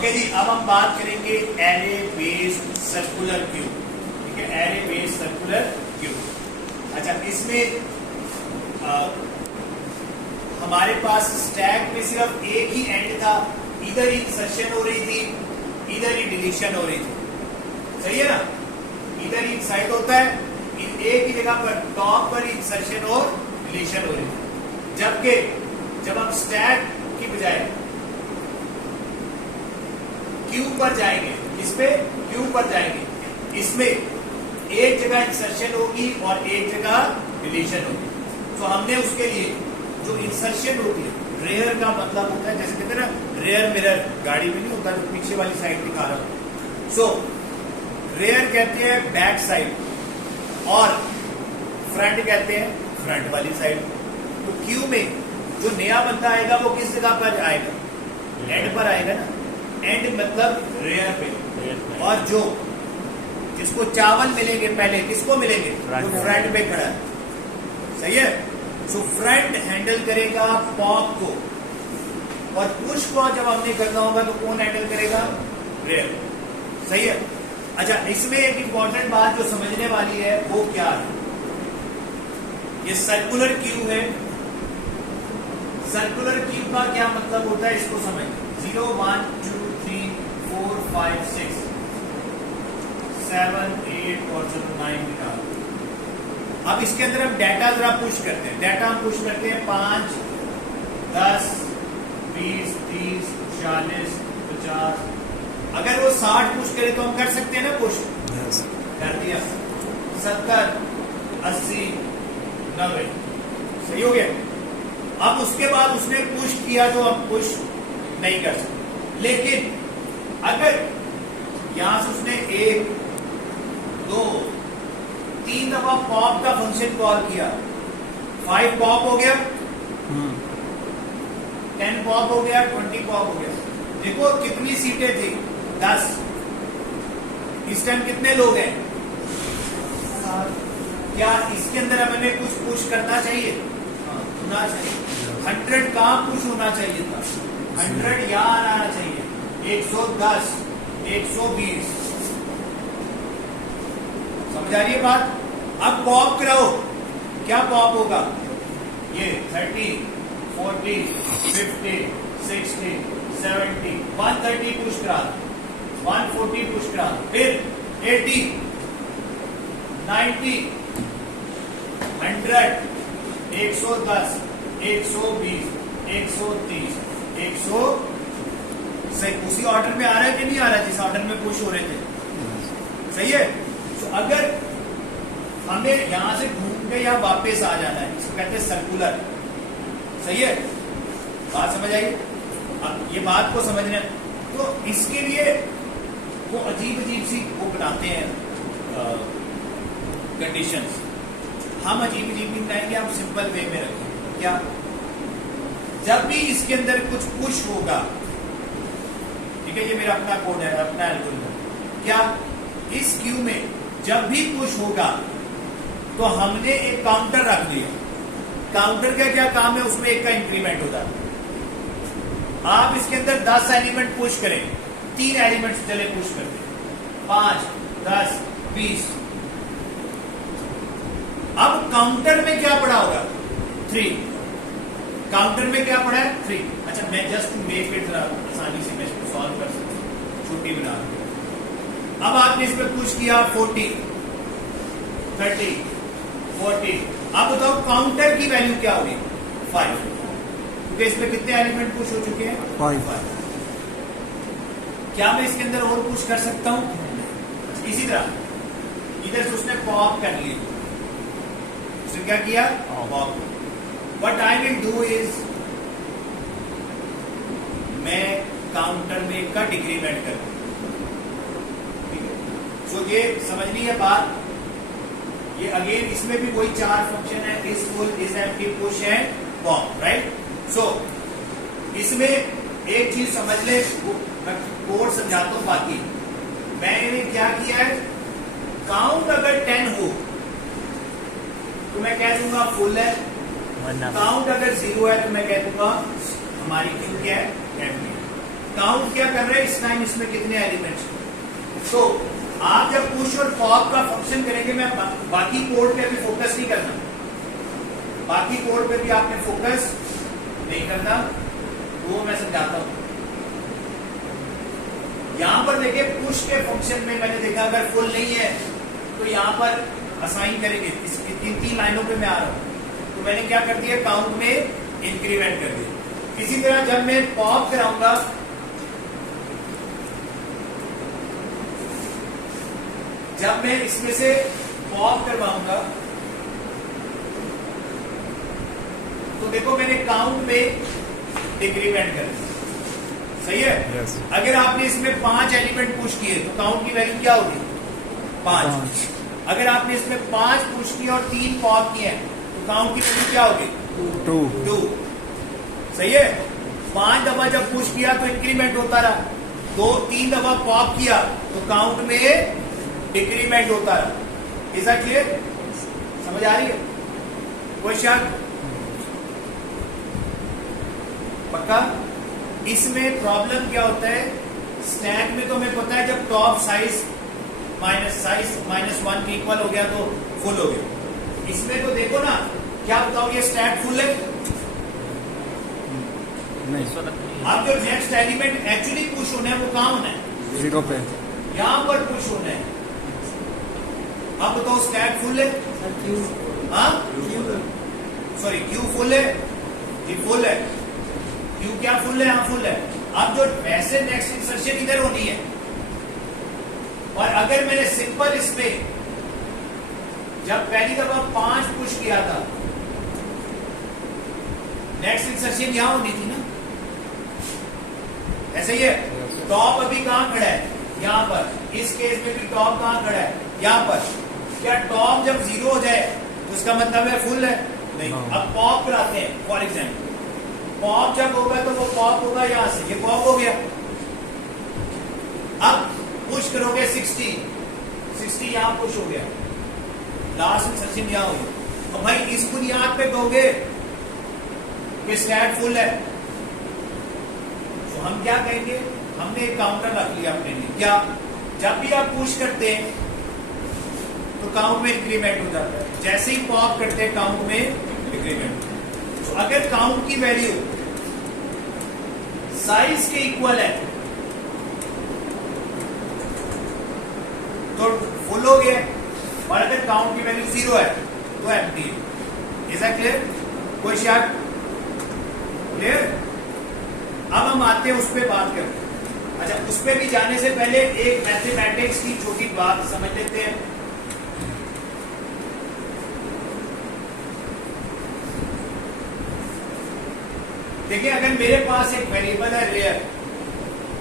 Okay जी, अब हम बात करेंगे एरे बेस्ड सर्कुलर क्यूब। ठीक है, एरे बेस्ड सर्कुलर क्यूब। अच्छा, इसमें हमारे पास स्टैक में सिर्फ एक ही एंड था, इधर ही इंसर्शन हो रही थी, इधर ही डिलीशन हो रही थी। सही है ना, इधर ही इंसर्ट होता है, एक ही जगह पर टॉप पर इंसर्शन और डिलीशन हो रही थी। जबकि जब हम स्टैक की बजाय क्यूब पर जाएंगे, इस पे क्यूब पर जाएंगे, इसमें एक जगह इंसर्शन होगी और एक जगह डिलीशन होगी। तो हमने उसके लिए जो इंसर्शन होती है, रेयर का मतलब होता है, जैसे कहते हैं ना रेयर मिरर गाड़ी में नहीं होता, जो पीछे वाली साइड दिखा रहा हूं। सो रेयर कहते हैं बैक साइड और फ्रंट कहते हैं फ्रंट वाली साइड। तो क्यू में जो नया बंदा आएगा वो किस जगह पर आएगा? एंड पर आएगा ना, एंड मतलब रेयर पे। और जो जिसको चावल मिलेंगे पहले किसको मिलेंगे? जो फ्रंट पे खड़ा है। सही है। सो फ्रंट हैंडल करेगा पॉप को, और पुश को जब हमने करना होगा तो कौन हैंडल करेगा? रेयर। सही है। अच्छा, इसमें एक इंपॉर्टेंट बात जो समझने वाली है वो क्या है? ये सर्कुलर क्यूब है। सर्कुलर क्यूब का क्या मतलब होता है इसको समझ। 0 1 2 3 4 5 6 7 8 और 9 निकाल। अब इसके अंदर हम डाटा जरा पुश करते हैं। डाटा हम पुश करते हैं 5 10 20 30 40 50। अगर वो 60 पुश करे तो हम कर सकते हैं ना पुश? yes. कर दिया। 70 80 90। सही हो गया। अब उसके बाद उसने पुश किया तो हम पुश नहीं कर सकते। लेकिन अगर यहां से उसने 1 2 3 दफा पॉप का फंक्शन कॉल किया, 5 पॉप हो गया, 10 पॉप हो गया, 20 पॉप हो गया। देखो कितनी सीटें थी? 10। इस टाइम कितने लोग हैं? क्या इसके अंदर हमें कुछ पुश करना चाहिए? होना चाहिए। 100 कहां पुश होना चाहिए था? 100 यहां आना चाहिए। 110 120। समझ आ रही है बात? अब पॉप कराओ, क्या पॉप होगा? ये 30 40 50 60 70 130 पुश करा, 140 पुश करा, फिर 80 90 100 110 120 130 100। सही उसी ऑर्डर में आ रहा है कि नहीं आ रहा है जिस ऑर्डर में पुश हो रहे थे? सही है। तो अगर हमें यहां से घूम के यहां वापस आ जाना है, इसको कहते हैं सर्कुलर। सही है, बात समझ आई? अब ये बात को समझना है तो इसके लिए वो अजीब अजीब सी वो बनाते हैं कंडीशंस। हम अजीब अजीब नहीं बनाएंगे, हम सिंपल वे में रखेंगे। क्या? जब भी इसके अंदर कुछ पुश होगा, ठीक है, ये मेरा अपना कोड है, अपना एल्गोरिथम। क्या इस क्यू में जब भी पुश होगा तो हमने एक काउंटर रख दिया। काउंटर का क्या काम है? उसमें एक का इंक्रीमेंट होता है। आप इसके अंदर 10 एलिमेंट पुश करें, 3 एलिमेंट चले पुश करते, 5 10 20। अब काउंटर में क्या पड़ा होगा? 3। काउंटर में क्या पड़ा है? 3। अच्छा, मैं जस्ट मेक इट आसानी से मैं इसको सॉल्व कर सकता हूं, छोटी बना। अब आपने इस पर पुश किया 40 30 40। अब बताओ काउंटर की वैल्यू क्या होगी? 5, क्योंकि इसमें कितने एलिमेंट पुश हो चुके हैं? 5। क्या मैं इसके अंदर और पुश कर सकता हूं? इसी तरह इधर से उसने पॉप कर लिया, उसने क्या किया? Pop. What I will do is मैं काउंटर में का डिक्रीमेंट कर। तो ये समझनी है बात। ये अगेन इसमें भी कोई 4 फंक्शन है, इस फुल इस एम्प्टी पुश है पॉप, राइट? सो इसमें एक चीज समझ ले, कोड समझाता हूं। बाकी मैंने क्या किया है, काउंट अगर 10 हो तो मैं कह दूंगा फुल है, काउंट अगर 0 है तो मैं कह दूंगा हमारी क्यू क्या है? एम्प्टी। काउंट क्या कर रहे हैं इस टाइम, इसमें कितने एलिमेंट्स। तो आप जब पुश और पॉप का फंक्शन करेंगे, मैं बाकी कोड पे भी फोकस नहीं करना, बाकी कोड पे भी आपने फोकस नहीं करना, वो मैं समझाता हूं। यहां पर देखिए पुश के फंक्शन में मैंने देखा अगर फुल नहीं है तो यहां पर असाइन करेंगे, इसकी 3 लाइनों पे मैं आ रहा हूं, तो मैंने क्या कर दिया, काउंट में इंक्रीमेंट कर दिया। इसी तरह जब मैं पॉप कराऊंगा, जब मैं इसमें से पॉप करवाऊंगा तो देखो मैंने काउंट में डिक्रीमेंट कर दिया, सही है। yes. अगर आपने इसमें 5 एलिमेंट पुश किए तो काउंट की वैल्यू क्या होगी, 5। अगर आपने इसमें 5 पुश किए और 3 पॉप किए तो काउंट की वैल्यू क्या होगी, 2। सही है। 5 दफा जब पुश किया तो इंक्रीमेंट होता रहा, 2-3 दफा पॉप किया तो काउंट में डिक्रीमेंट होता रहा। इज दैट क्लियर, समझ आ रही है, कोई शक? पक्का। इसमें प्रॉब्लम क्या होता है, स्टैक में तो हमें पता है जब टॉप साइज -1 के इक्वल हो गया तो फुल हो गया। इसमें तो देखो ना, क्या बताओ ये स्टैक फुल है नहीं, अब जो नेक्स्ट एलिमेंट एक्चुअली पुश होना है वो कहां होना है, 0 पे, यहां पर पुश होना है। अब बताओ स्टैक फुल है, हाँ सॉरी क्यू फुल है, ये फुल है, क्यू क्या फुल है, हाँ फुल है। अब जो वैसे नेक्स्ट इंसर्शन इधर होनी है, और अगर मैंने सिंपल इसमें जब पहली दफा 5 पुश किया था, नेक्स्ट इंसर्शन यहां होनी थी ना, ऐसे ही है। टॉप अभी कहां खड़ा है, यहां पर, इस केस में भी टॉप कहां खड़ा है, यहां पर। क्या टॉप जब 0 हो जाए तो उसका मतलब है फुल है, नहीं। अब पॉप कराते हैं, फॉर एग्जाम्पल पॉप जब होगा तो वो पॉप होगा यहां से, ये पॉप हो गया। अब पुश करोगे 60 यहां पुश हो गया, लास्ट इंसर्शन यहां हो गया। और भाई इस बुनियाद पे कहोगे कि स्टैक फुल है, तो हम क्या कहेंगे, हमने एक काउंटर रख लिया अपने लिए, क्या, जब भी आप पुश करते हैं तो काउंट में इंक्रीमेंट हो जाता है, जैसे ही पॉप करते हैं काउंट में इंक्रीमेंट। तो अगर काउंट की वैल्यू साइज के इक्वल है तो फुल हो गया, और अगर काउंट की वैल्यू 0 है तो एम्प्टी है। इज दैट क्लियर, कोई शक? क्लियर। अब हम आते हैं उस पर बात करते हैं। अच्छा, उस पर भी जाने से पहले एक मैथमेटिक्स की छोटी बात समझ लेते हैं। देखिए, अगर मेरे पास एक वेरिएबल है रेयर,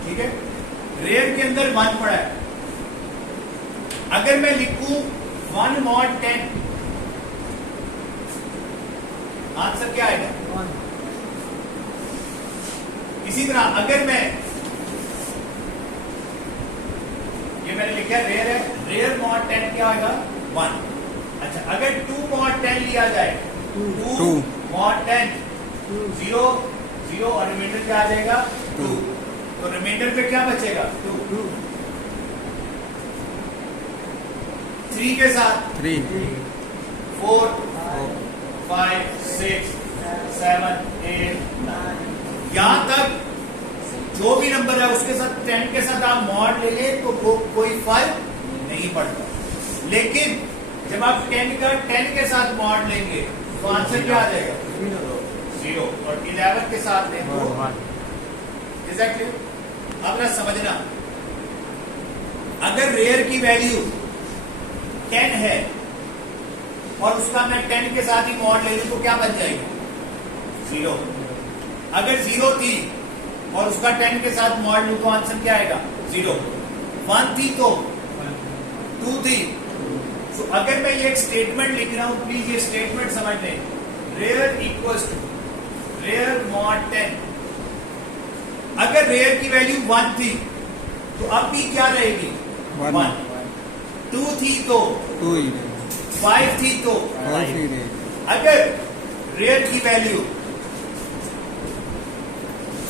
ठीक है, रेयर के अंदर 1 पड़ा है, अगर मैं लिखूं 1 mod 10, आंसर क्या आएगा, 1। इसी तरह अगर मैं, ये मैंने लिखा रेयर है, रेयर mod 10 क्या आएगा, 1। अच्छा, अगर 2 mod 10 लिया जाए, 2 mod 10, 0 0 और रिमाइंडर क्या आ जाएगा, 2। तो रिमाइंडर पे क्या बचेगा, 2। 3 के साथ 3, 4, 5, 6, 7, 8, 9, यहां तक जो भी नंबर है उसके साथ 10 के साथ आप मॉड ले लें तो कोई फर्क नहीं पड़ता। लेकिन जब आप 10 का 10 के साथ मॉड लेंगे तो आंसर क्या आ जाएगा, 0, और 11 के साथ लें तो 1। अब ना समझना, अगर रेयर की वैल्यू 10 है और उसका मैं 10 के साथ ही मॉड ले लूं तो क्या बन जाएगा, 0। अगर 0 थी और उसका 10 के साथ मॉड लूं तो आंसर क्या आएगा, 0। 1 थी तो 2 थी। तो अगर मैं ये एक स्टेटमेंट लिख रहा हूं, प्लीज ये स्टेटमेंट समझ लें, rear equals to rear mod 10। अगर रेयर की वैल्यू 1 थी तो अब भी क्या रहेगी, 1। 2 थी तो 2 ही, 5 थी तो 5। अगर रेयर की वैल्यू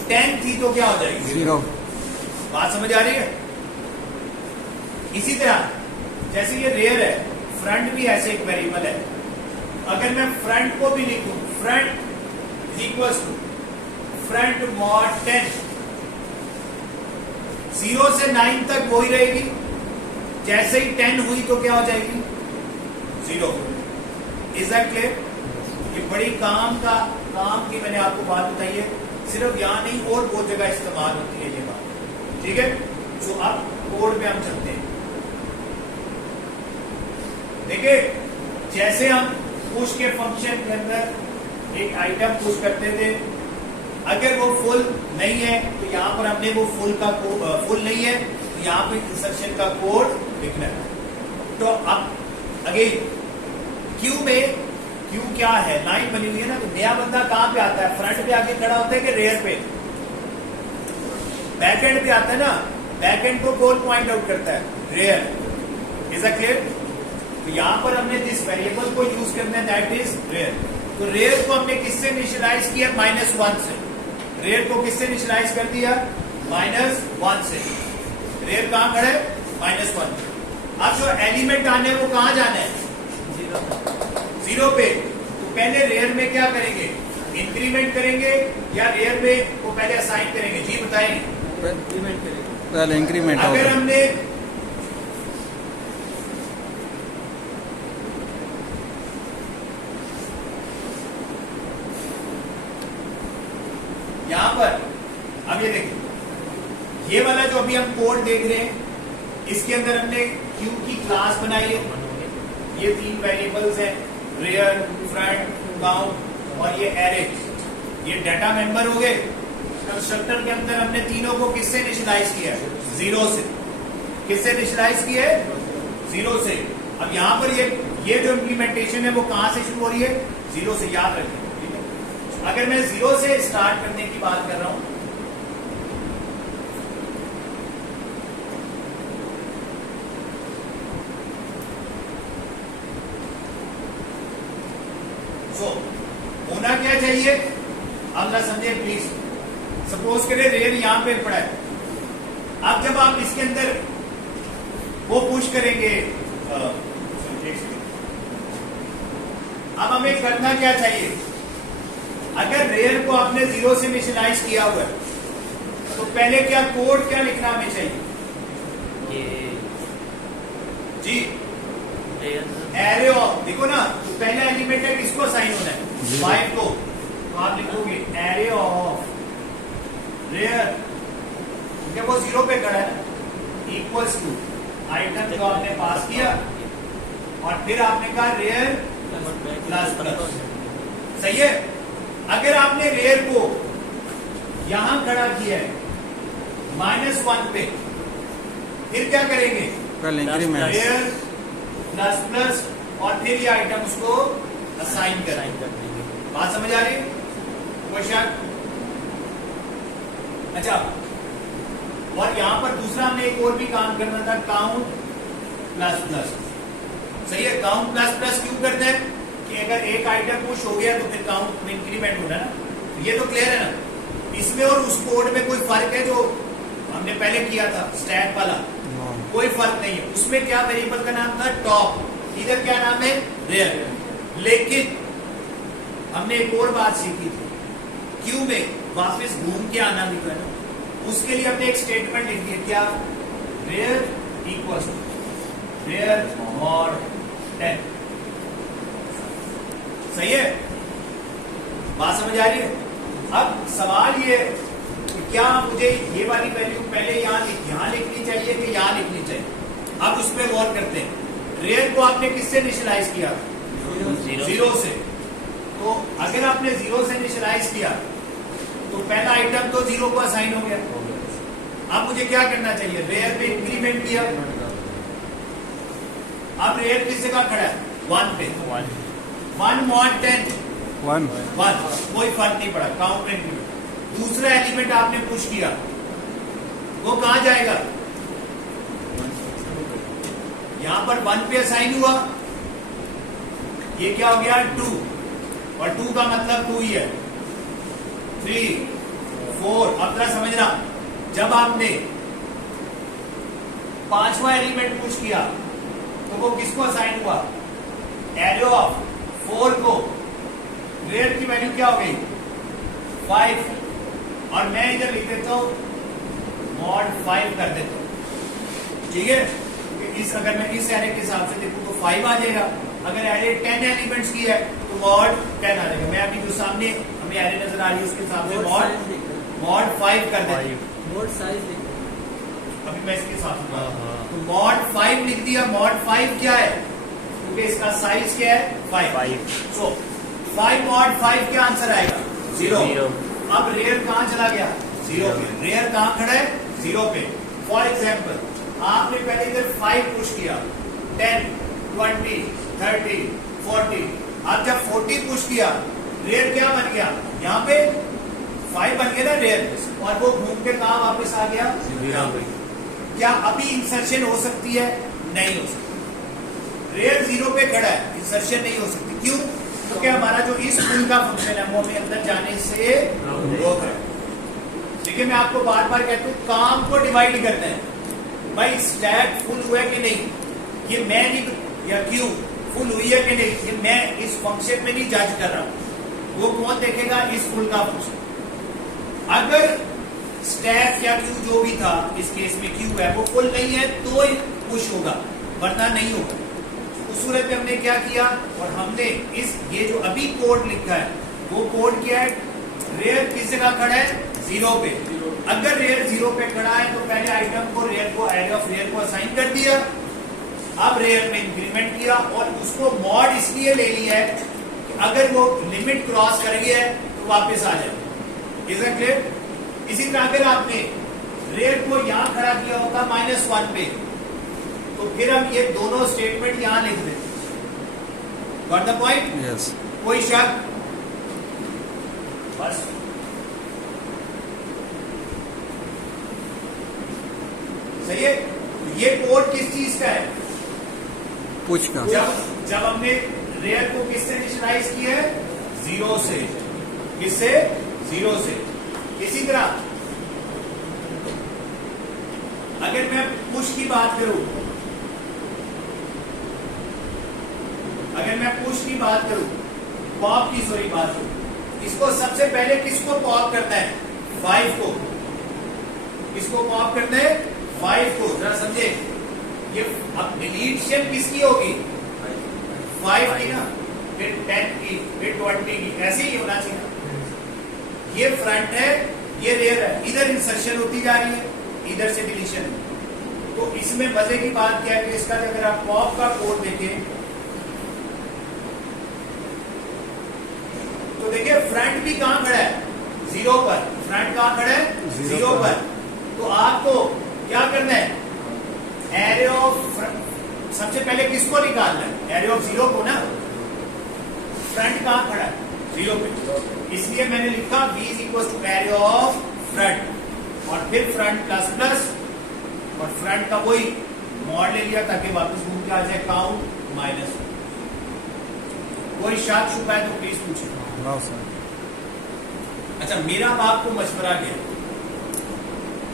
10 थी तो क्या हो जाएगी? 0। बात समझ आ रही है? इसी तरह जैसे ये रेयर है, फ्रंट भी ऐसे एक वेरिएबल है। अगर मैं फ्रंट को भी लिखूं, front is equal to front mod 10, 0 से 9 तक वही रहेगी। जैसे ही 10 हुई तो क्या हो जाएगी? 0। Is that clear? ये बड़ी काम की मैंने आपको बात बताई है, सिर्फ यहां नहीं और बहुत जगह इस्तेमाल होती है ये बात। ठीक है, तो अब कोड में हम चलते हैं। देखिए, जैसे हम पुश के फंक्शन के अंदर एक आइटम पुश करते थे, अगर वो फुल नहीं है तो यहां पर हमने वो फुल नहीं है तो यहां पे इंस्ट्रक्शन का कोड लिखना है। तो अब अगेन क्यू क्या है? लाइन बनी हुई है ना, तो नया बंदा कहां पे आता है? फ्रंट पे आके खड़ा होता है कि रेयर पे? बैकएंड पे आता है ना। बैकएंड को कौन पॉइंट आउट करता है? रेयर। Is that clear? तो यहां पर हमने जिस वेरिएबल को यूज करना है दैट इज रेयर। तो रेयर को हमने किससे इनिशियलाइज किया? -1 से। रेयर को किससे इनिशियलाइज कर दिया? -1 से। रेयर कहां खड़ा है? -1। अब जो एलिमेंट आने वो कहां जाना है? 0 पे। तो पहले रेयर में क्या करेंगे? इंक्रीमेंट करेंगे या रेयर में को पहले असाइन करेंगे? जी बताएंगे। पहले इंक्रीमेंट। अगर हमने यहां पर अब ये देखिए, ये वाला जो अभी हम कोड देख रहे हैं, इसके अंदर हमने क्यू की क्लास बनाई है। ये 3 वेरिएबल्स हैं, रेयर, फ्रंट, काउंट और ये एरे। ये डाटा मेंबर हो गए। कंस्ट्रक्टर के अंदर हमने तीनों को किससे इनिशियलाइज किया है? 0 से। किससे इनिशियलाइज किया है? 0 से। अब यहां पर ये जो इंप्लीमेंटेशन है वो कहां से शुरू हो रही है? 0 से। याद रखें, ठीक है? अगर मैं 0 से स्टार्ट करने की बात कर रहा हूं, होना क्या चाहिए? अब ना समझे प्लीज। सपोज करें रेयर यहां पे पड़ा है। अब जब आप इसके अंदर वो पुश करेंगे, अब हमें करना क्या चाहिए? अगर रेयर को आपने 0 से इनिशियलाइज किया हुआ है तो पहले क्या कोड क्या लिखना हमें चाहिए? जी एरे ऑफ, देखो ना, तो पहला एलिमेंट है किसको असाइन होना है? 5 को। तो आप लिखोगे एरे ऑफ रेयर, क्योंकि वो 0 पे खड़ा है, इक्वल्स टू आइटम जो आपने पास किया और फिर आपने कहा रेयर प्लस प्लस। सही है? अगर आपने रेयर को यहां खड़ा किया है -1 पे, फिर क्या करेंगे? रेयर प्लस प्लस और फिर ये आइटम उसको असाइन करेंगे। बात समझ आ रही है? क्वेश्चन? अच्छा, और यहां पर दूसरा हमने एक और भी काम करना था, काउंट प्लस प्लस। सही है? काउंट प्लस प्लस क्यों करते हैं? कि अगर एक आइटम पुश हो गया तो फिर काउंट में इंक्रीमेंट होना है ना। ये तो क्लियर है ना? इसमें और उस कोड में कोई फर्क है जो हमने पहले किया था स्टैक वाला? कोई फर्क नहीं है। उसमें क्या वेरिएबल का नाम था? टॉप। इधर क्या नाम है? रेयर। लेकिन हमने एक और बात सीखी थी, क्यू में वापस घूम के आना भी है ना, उसके लिए हमने एक स्टेटमेंट लिख दिया। क्या? Rear equals to rear mod 10। सही है? बात समझ आ रही है? अब सवाल ये कि क्या मुझे ये वाली वैल्यू पहले यहां लिखनी चाहिए कि यहां लिखनी चाहिए? अब उस पर गौर करते हैं। रेयर को आपने किससे इनिशियलाइज किया? 0 से। तो अगर आपने 0 से इनिशियलाइज किया तो पहला आइटम तो 0 को असाइन हो गया। अब मुझे क्या करना चाहिए? रेयर पे इंक्रीमेंट किया। अब रेयर किस जगह खड़ा है? 1 पे। 1 मॉड 10 1 कोई फर्क नहीं पड़ा, काउंट इंक्रीमेंट। दूसरा एलिमेंट आपने पुश किया, वो कहां जाएगा? यहां पर 1 पे असाइन हुआ, ये क्या हो गया? 2, और 2 का मतलब 2 ही है। 3 4। अब जरा समझना, जब आपने पांचवा एलिमेंट पुश किया तो वो किसको असाइन हुआ? एरे ऑफ 4 को। रेयर की वैल्यू क्या हो गई? 5। और मैं इधर लिख देता हूं मॉड 5 कर देता हूं, ठीक है? इस अगर मैं इस एरे के हिसाब से देखूं तो 5 आ जाएगा। अगर एरे 10 एलिमेंट्स की है तो मॉड 10 आ जाएगा। मैं अभी जो सामने हमें एरे नजर आ रही है उसके हिसाब से मॉड 5 कर देता हूं। बोर्ड साइज अभी मैं इसके साथ तो मॉड 5 लिख दिया। मॉड 5 क्या है? क्योंकि इसका साइज क्या है? 5। सो 5 मॉड 5 क्या आंसर आएगा? 0। अब रेयर कहां चला गया? 0 पे। रेयर कहां खड़ा है? 0 पे। फॉर एग्जाम्पल, आपने पहले इधर 5 पुश किया, 10, 20, 30, 40। अब जब 40 पुश किया, रेयर क्या बन गया? यहाँ पे 5 बन गया ना रेयर, और वो घूम के कहां वापस आ गया? क्या अभी इंसर्शन हो सकती है? नहीं हो सकती। रेयर 0 पे खड़ा है, इंसर्शन नहीं हो सकती। क्यों? क्योंकि हमारा जो इस फुल का फंक्शन है वो हमें अंदर जाने से रोक है। देखिए मैं आपको बार बार कहता हूं, काम को डिवाइड करना है। भाई स्टैक फुल हुआ है कि नहीं, ये मैं नहीं, या क्यों फुल हुई है कि नहीं, ये मैं इस फंक्शन में नहीं जज कर रहा हूं। वो कौन देखेगा? इस फुल का फंक्शन। अगर स्टैक या क्यू जो भी था, इस केस में क्यू है, वो फुल नहीं है तो पुश होगा, वरना नहीं होगा। उस सूरत में हमने क्या किया, और हमने ये जो अभी कोड लिखा है वो कोड क्या है? रेयर किस जगह खड़ा है? 0 पे। अगर रेयर 0 पे खड़ा है तो पहले आइटम को रेयर को एरे ऑफ रेयर को असाइन कर दिया। अब रेयर में इंक्रीमेंट किया और उसको मॉड इसलिए ले लिया है कि अगर वो लिमिट क्रॉस कर गया है तो वापस आ जाए। Is it clear? इसी तरह अगर आपने रेयर को यहां खड़ा किया होता -1 पे, तो फिर हम ये दोनों स्टेटमेंट यहां लिख देते। Got the point? यस। कोई शक? बस सही है। ये कोड किस चीज का है? पुश का। जब हमने रेयर को किससे इनिशियलाइज किया है? 0 से। किससे? 0 से। इसी तरह अगर मैं पुश की बात करूं, पॉप की बात करूं, इसको सबसे पहले किसको पॉप करना है? 5 को। किसको पॉप करना है? 5 को। जरा समझे, ये अब डिलीशन किसकी होगी? 5 की ना, फिर 10 की, फिर 20 की, ऐसे ही होना चाहिए। ये फ्रंट है, ये रेयर है, इधर इंसर्शन होती जा रही है, इधर से डिलीशन। तो इसमें मजे की बात क्या है कि इसका अगर आप पॉप का कोड देखें तो देखिए फ्रंट भी कहां खड़ा है? 0 पर। फ्रंट कहां खड़ा है? 0 पर। तो आपको क्या करना है? एरे ऑफ सबसे पहले किसको निकालना है? एरे ऑफ 0 को ना। फ्रंट कहां खड़ा है? 0 पे। इसलिए मैंने लिखा v is equal to array of front, और फिर फ्रंट प्लस प्लस, और फ्रंट का वही मॉड ले लिया ताकि वापस घूम के आ जाए काउंट -1। कोई शक शुबा है तो प्लीज पूछे। अच्छा, मेरा आपको मशवरा क्या है?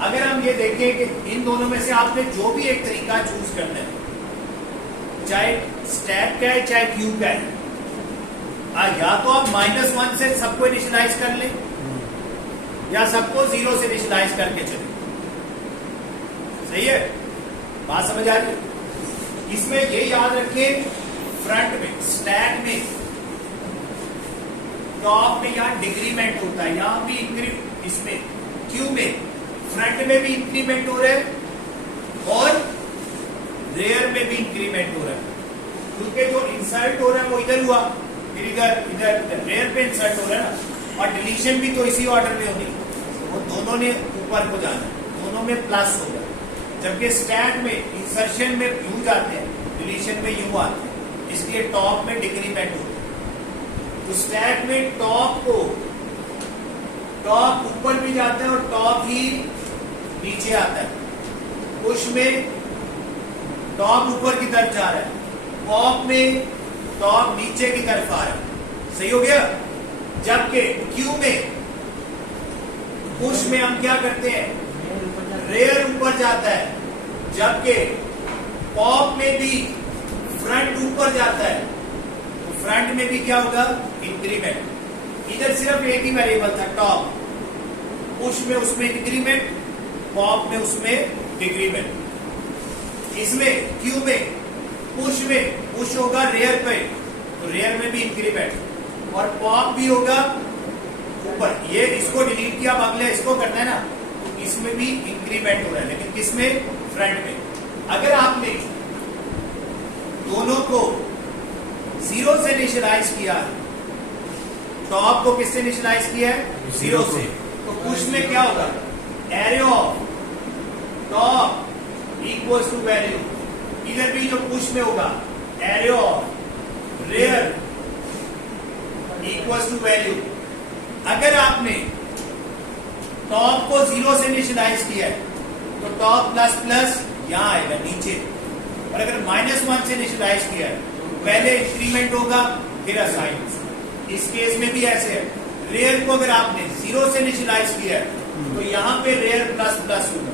अगर हम ये देखें कि इन दोनों में से आपने जो भी एक तरीका चूज करना है, चाहे स्टैक का है चाहे क्यूब का है, या तो आप -1 से सबको इनिशियलाइज कर लें या सबको 0 से इनिशियलाइज करके चलें। सही है? बात समझ आ रही है? इसमें ये याद रखें, फ्रंट में स्टैक में टॉप में यहां डिक्रीमेंट होता है, यहां भी इसमें क्यू में फ्रंट में भी इंक्रीमेंट हो रहा है और रेयर में भी इंक्रीमेंट हो रहा है, क्योंकि जो इंसर्ट हो रहा है वो इधर हुआ, फिर इधर इधर रेयर पे इंसर्ट हो रहा है ना, और डिलीशन भी तो इसी ऑर्डर में होनी, वो दोनों ने ऊपर को जाना, दोनों में प्लस होगा। जबकि स्टैक में इंसर्शन में यूं जाते हैं, डिलीशन में यूं आते हैं, इसलिए टॉप में डिक्रीमेंट होता है। तो स्टैक में टॉप ऊपर भी जाता है और टॉप ही नीचे आता है। पुश में टॉप ऊपर की तरफ जा रहा है, पॉप में टॉप नीचे की तरफ आ रहा है। सही हो गया? जबकि क्यू में पुश में हम क्या करते हैं, रेयर ऊपर जाता है, जबकि पॉप में भी फ्रंट ऊपर जाता है, तो फ्रंट में भी क्या होगा, इंक्रीमेंट। इधर सिर्फ एक ही वेरिएबल था, टॉप। पुश में उसमें इंक्रीमेंट, पॉप में उसमें डिक्रीमेंट। इसमें क्यू में, पुश में पुश होगा रेयर पे, तो रेयर में भी इंक्रीमेंट, और पॉप भी होगा ऊपर। ये इसको डिलीट किया, अब अगले इसको करना है ना, तो इसमें भी इंक्रीमेंट हो रहा है, लेकिन किसमें, फ्रंट में। अगर आपने दोनों को 0 से इनिशियलाइज किया है, टॉप को किससे इनिशियलाइज किया है, 0 से, तो पुश में क्या होगा, array of top equals to value. इधर भी जो पुश में होगा, array of rear equals to value. अगर आपने टॉप को 0 से इनिशियलाइज किया है, तो टॉप प्लस प्लस यहां आएगा नीचे, और अगर -1 से इनिशियलाइज किया है, पहले इंक्रीमेंट होगा फिर असाइन। इस केस में भी ऐसे है, रेयर को अगर आपने 0 से इनिशियलाइज किया है, तो यहां पे रेयर प्लस प्लस होगा,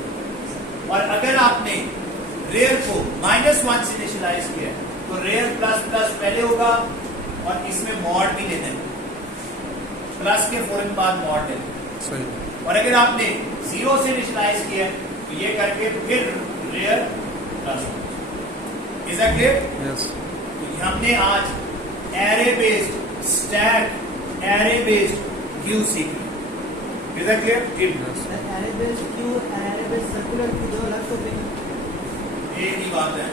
और अगर आपने रेयर को -1 से इनिशियलाइज किया है, तो रेयर प्लस प्लस पहले होगा, और इसमें मॉड भी लेना है, प्लस के फौरन बाद मॉड लेना है। और अगर आपने 0 से इनिशियलाइज किया है, तो ये करके फिर rear plus. Is that clear? Yes. हमने आज array based stack, array based queue सीखा। Is that clear? Array based queue, array based circular queue दो अलग टॉपिक है। एक ही बात है।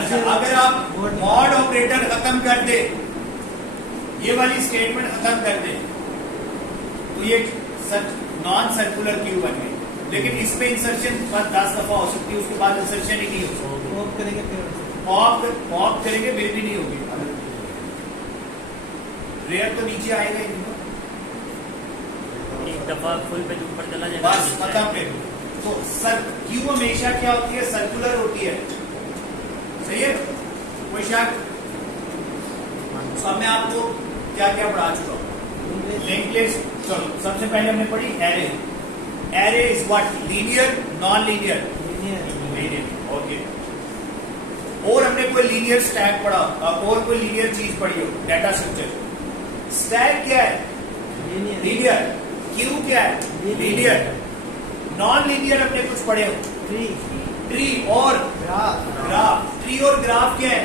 अच्छा, अगर आप मॉड ऑपरेटर खत्म कर दे, ये वाली स्टेटमेंट खत्म कर दे, तो ये नॉन सर्कुलर क्यू बन गई। लेकिन इसमें इंसर्शन 10 दफा हो सकती है, उसके बाद इंसर्शन ही नहीं हो सकती। पॉप करेंगे फिर पॉप करेंगे फिर भी नहीं होगी। रेयर तो नीचे आएगा ही नहीं, एक दफा फुल पे ऊपर चला जाएगा, बस खत्म फिर। तो सर क्यू हमेशा क्या होती है, सर्कुलर होती है। सही है? कोई शक? तो अब मैं आपको क्या क्या पढ़ा चुका हूँ। लिंक्ड लिस्ट, चलो सबसे पहले हमने पढ़ी array. Array is what, linear, non linear, linear, okay. और हमने कोई लीनियर स्टैक पढ़ा, और कोई लीनियर चीज पढ़ी हो, डाटा स्ट्रक्चर। स्टैक क्या है, लीनियर। क्यू क्या है, लीनियर। नॉन लीनियर हमने कुछ पढ़े हो, ट्री और ग्राफ। ट्री और ग्राफ क्या है,